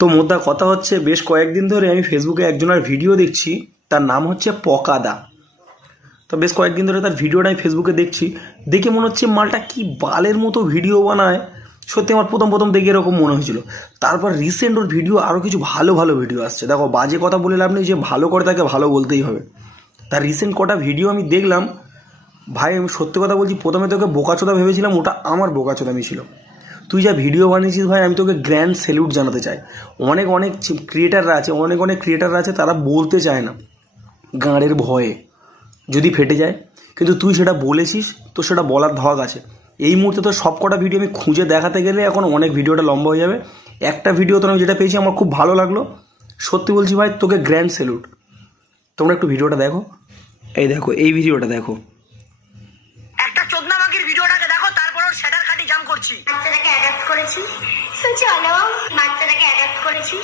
তো মোদ্দা কথা হচ্ছে, বেশ কয়েকদিন ধরে আমি ফেসবুকে একজনের ভিডিও দেখছি, তার নাম হচ্ছে পকাদা। তো বেশ কয়েকদিন ধরে তার ভিডিওটা আমি ফেসবুকে দেখছি, দেখে মনে হচ্ছে মালটা কি বালের মতো ভিডিও বানায়। সত্যি আমার প্রথম প্রথম দেখে এরকম মনে হয়েছিল। তারপর রিসেন্ট ওর ভিডিও আরও কিছু ভালো ভালো ভিডিও আসছে। দেখো, বাজে কথা বলে লাভ নেই, যে ভালো করে তাকে ভালো বলতেই হবে। তার রিসেন্ট কটা ভিডিও আমি দেখলাম, ভাই আমি সত্যি কথা বলছি, প্রথমে তোকে বোকাচোদা ভেবেছিলাম, ওটা আমার বোকাচোদামি ছিল। তুই যা ভিডিও বানিয়েছিস ভাই, আমি তোকে গ্র্যান্ড স্যালুট জানাতে চাই। অনেক অনেক ক্রিয়েটাররা আছে, তারা বলতে চায় না গাঁড়ের ভয়ে, যদি ফেটে যায়। কিন্তু তুই সেটা বলেছিস, তো সেটা বলার ধাক আছে। এই মুহূর্তে তো সব কটা ভিডিও আমি খুঁজে দেখাতে গেলে এখন অনেক ভিডিওটা লম্বা হয়ে যাবে। একটা ভিডিও তো আমি যেটা পেয়েছি আমার খুব ভালো লাগলো। সত্যি বলছি ভাই, তোকে গ্র্যান্ড স্যালুট। তোমরা একটু ভিডিওটা দেখো, এই দেখো, এই ভিডিওটা দেখো। একটা চোদনামাগির ভিডিওটাকে দেখো, তারপর ওর শ্যাডার কাটি জাম করছি। বাচ্চাটাকে অ্যাডাপ্ট করেছি, তো চলো। বাচ্চাটাকে অ্যাডাপ্ট করেছি,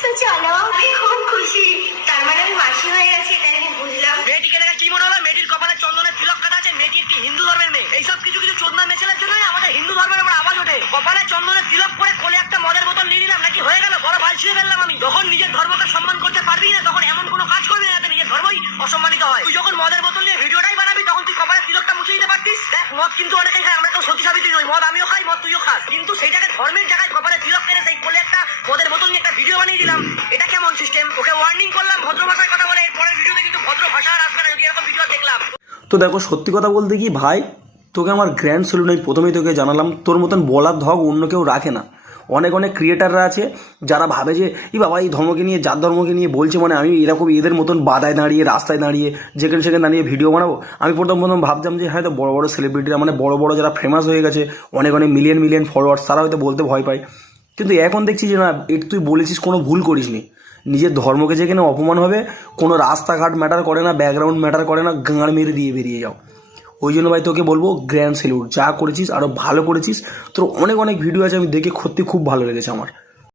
তো চলো। আমি খুব খুশি, তার মানে আমি মাসি হয়ে গেছি, এটাই আমি বুঝলাম। মেয়েটিকে দেখে কি মনে হলো? মেয়েটির কপালে চন্দনের তিলক কাটা আছে, মেয়েটি একটি হিন্দু ধর্মের মেয়ে। এইসব কিছু কিছু চোদনা মেছেলের জন্য আমাদের হিন্দু ধর্মের উপর আওয়াজ ওঠে। কপালে চন্দনের তিলক পরে কোলে একটা মদের বোতল নিয়ে নিলাম, নাকি হয়ে গেল বড় ভাল ছুঁয়ে ফেললাম আমি। যখন নিজের ধর্মকে সম্মান করতে পারবি না, তখন এমন কোনো কাজ করবি না যাতে নিজের ধর্মই অসম্মানিত হয়। তুই যখন মদের বোতল নিয়ে ভিডিওটাই বানাবি, তখন তুই কপালে তিলকটা মুছে দিতে পারতিস। দেখ, মদ কিন্তু অনেকেই খায়, আমরা তো সতী সাবিত্রী নই। মদ আমিও খাই, মদ তুইও খাস, কিন্তু সেইটাকে ধর্মের জায়গায় কপালে তিলক কেনে সেই কোলে একটা মদের বোতল নিয়ে একটা ভিডিও বানিয়ে দিলাম। এটা কেমন সিস্টেম? ওকে ওয়ার্নিং করলাম ভদ্র ভাষায় কথা বলে, এর পরের ভিডিওতে কিন্তু ভদ্র ভাষা আর আসবে না যদি এরকম ভিডিও দেখলাম। তো দেখো, সত্যি কথা বলতে কি ভাই, তোকে আমার গ্র্যান্ড স্যালুট। আমি প্রথমেই তোকে জানালাম, তোর মতন বলার ধক অন্য কেউ রাখে না। অনেক অনেক ক্রিয়েটাররা আছে যারা ভাবে যে এই বাবা এই ধর্মকে নিয়ে, যার ধর্মকে নিয়ে বলছে, মানে আমি এরকম এদের মতন বাদায় দাঁড়িয়ে, রাস্তায় দাঁড়িয়ে, যেখানে সেখানে দাঁড়িয়ে ভিডিও বানাবো। আমি প্রথম প্রথম ভাবতাম যে হয়তো বড় বড় সেলিব্রিটিরা, মানে বড় বড় যারা ফেমাস হয়ে গেছে, অনেক অনেক মিলিয়ন মিলিয়ন ফলোয়ার্স, তারা হয়তো বলতে ভয় পায়। কিন্তু এখন দেখছি যে না, তুই বলেছিস, কোনো ভুল করিসনি। নিজের ধর্মকে যেখানে অপমান হবে, কোনো রাস্তাঘাট ম্যাটার করে না, ব্যাকগ্রাউন্ড ম্যাটার করে না, গাঁড় মেরে দিয়ে বেরিয়ে যাও। ওই জন্য ভাই তোকে বলবো গ্র্যান্ড স্যালুট। যা করেছিস আরও ভালো করেছিস। তোর অনেক অনেক ভিডিও আছে, আমি দেখে সত্যি খুব ভালো লেগেছে আমার।